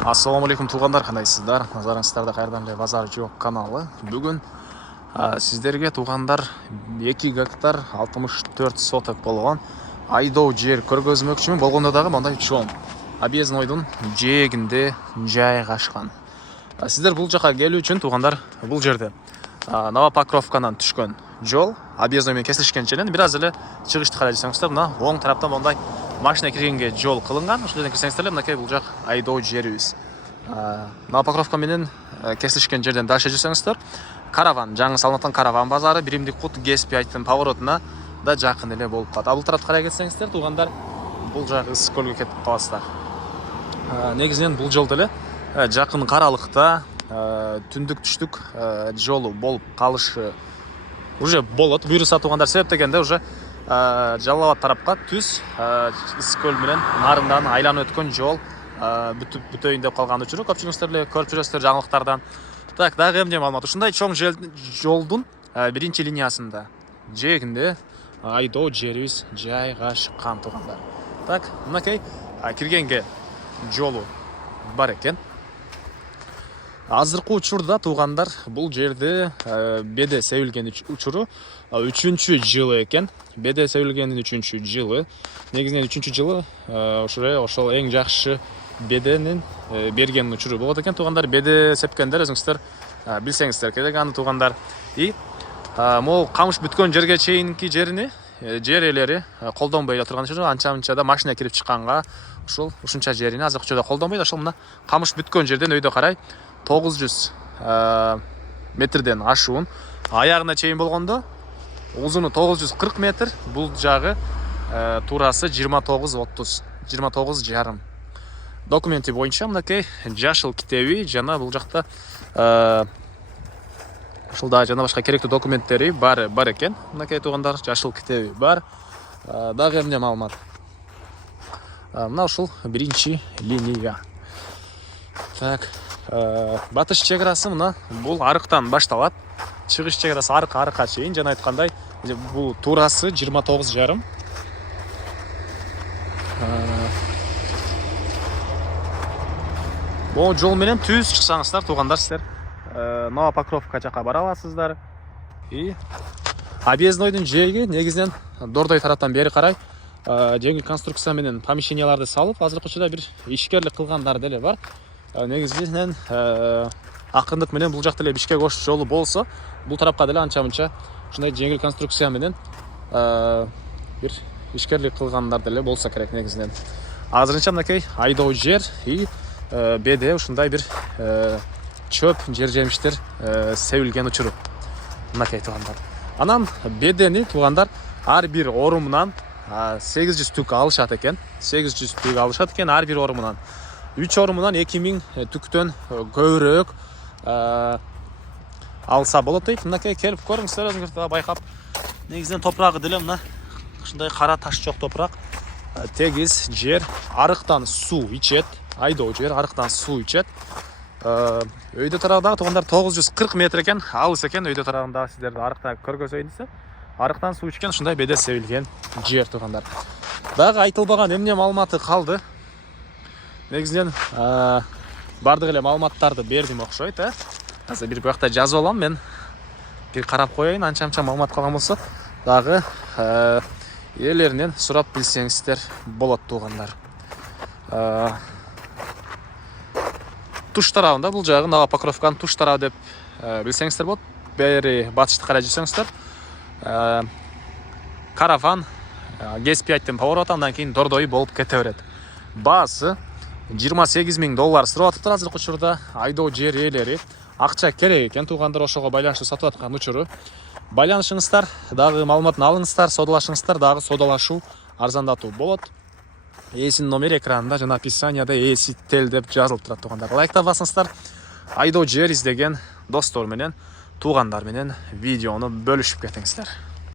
Ассаламу алейкум туғандар, қандайсыздар? Назарыңыздарда қайырдан эле базар жоқ каналы. Бүгін сіздерге туғандар 2 гектар 64 соток болған айдоо жер көргөзмөкчүмүн. Болгондо дагы мындай чоң объезднойдун жээгинде жайгашкан. Сіздер бул жака келүү үчүн туғандар бул жерде Новопокровканан түшкөн жол объездной менен кесилишкен жерден бир аз эле чыгышты карай жатсаңыздар, мына оң тараптан мондай машина киргенге жол кылынган. Ошол жерден кирсеңиздер эле мынакей бул жак айдоо жерибиз. Новопокровка менен кесилишкен жерден дальше жүрсөңүздөр, караван, жаңы салынып караван базары, биримдик кут ГС5-тын поворотуна да жакын эле болуп калат. Бул тарапка карай кетсеңиздер, тугандар, бул жак ысык көлгө кетип каласыздар. Негизинен бул жолдо эле жакын каралыкта түндүк түштүк жолу болуп калышы уже болот. Буюрса тугандар, себеп дегенде уже Жалал Абад тарапка түз ысык көл менен нарындан айланып өткөн жол бүтөйүн деп калган учуру көпчүлүгүңүздөр эле көрүп жүрөсүздөр жаңылыктардан. Так, дагы эмне маалымат? Ушундай чоң жолдун биринчи линиясында жээгинде айдоо жерибиз жайгашкан тугандар. Так, мынакей киргенге жолу бар экен. Азыркы учурда тугандар бул жерде беде себилген учуру 3-жылы экен. Беде себилгендин 3-жылы. Негизинен 3-жылы ошол эң жакшы беденин берген учуру болот экен. Тугандар, беде сепкендер өзүңүздөр билсеңиздер керек аны тугандар. И могу камыш бүткөн жерге чейинки жерини жер ээлери колдонбой эле турган үчүн анча-мынча да машина кирип чыкканга ушунча жерини азыркы учурда колдонбойт. Ошол мына камыш бүткөн жерден өйдө карай 900 метрден ашуун, аягына чейин болгондо узуну 940 метр, бул жагы туурасы 29-30, 29,5. Документи боюнча мынакей жашыл китеби жана бул жакта ушулда жана башка керектүү документтери бар экен. Мынакей тугандар, жашыл китеби бар. Дагы эмне маалымат? Мына ушул биринчи линия. Так, батыш чек-арасы мына бул арыктан башталат. Чыгыш чек-арасы арыкка чейин, жана айткандай, бул туурасы 29,5. Бул жол менен түз чыксаңыздар тугандар, сиздер Новопокровка жака бара аласыздар. И объезднойдун жээги негизинен Дордой тараптан бери карай жеңил конструкция менен помещенияларды салып, азыркы учурда бир ишкерлик кылгандар деле бар. Негизинен акындык менен бул жакта эле Бишкек Ош жолу болсо, бул тарапка деле анча-мынча ушундай жеңил конструкция менен бир ишкерлик кылгандар деле болсо керек негизинен. Азырынча мынакей айдоо жер и беде ушундай бир чөп жер-жемиштер себилген учуру. Мынакей тугандар. Анан бедени тугандар ар бир орумунан 800 түк алышат экен. 800 түк алышат экен ар бир орумунан. 3 орумунан 2000 түктөн көбүрөөк алса болот дейт. Мынакей келип көрүңүздөр, өзүңүздөр да байкап. Негизинен топурагы деле мына ушундай кара таш жок топурак. Тегиз жер, арыктан суу ичет. Айдоо жер арыктан суу ичет. Өйдө тарабындагы тугандар 940 метр экен, алыс экен. Өйдө тарабында сиздерди арыкта көргөзөйүн десе, арыктан суу ичкен ушундай беде себилген жер тугандар. Дагы айтылбаган эмне маалыматы калды? Негизинен бардык эле маалыматтарды бердим окшойт, Азыр бир буякта жазып алам, мен бир карап коеюн, анча-мынча маалымат калган болсо дагы ээлеринен сурап билсеңиздер болот тугандар. Туш тарабында, бул жагы Новопокровканын туш тарабы деп билсеңиздер болот. Бери батышты карай жүрсөңүздөр, караван ГС5-тын повороту, андан кийин Дордой болуп кете берет. Баасы $28,000 сурап атыптыр азыркы учурда айдоо жер ээлери. Акча керек экен тугандар, ошого байланыштуу сатып аткан учуру. Байланышыңыздар, дагы маалыматын алыңыздар, содалашыңыздар, дагы содалашуу арзандатуу болот. Ээсинин номери экранында жана описанияда ээси тел деп жазылып турат тугандар. Лайктап басыңыздар. Айдоо жер издеген достор менен, тугандар менен видеону бөлүшүп кетиңиздер.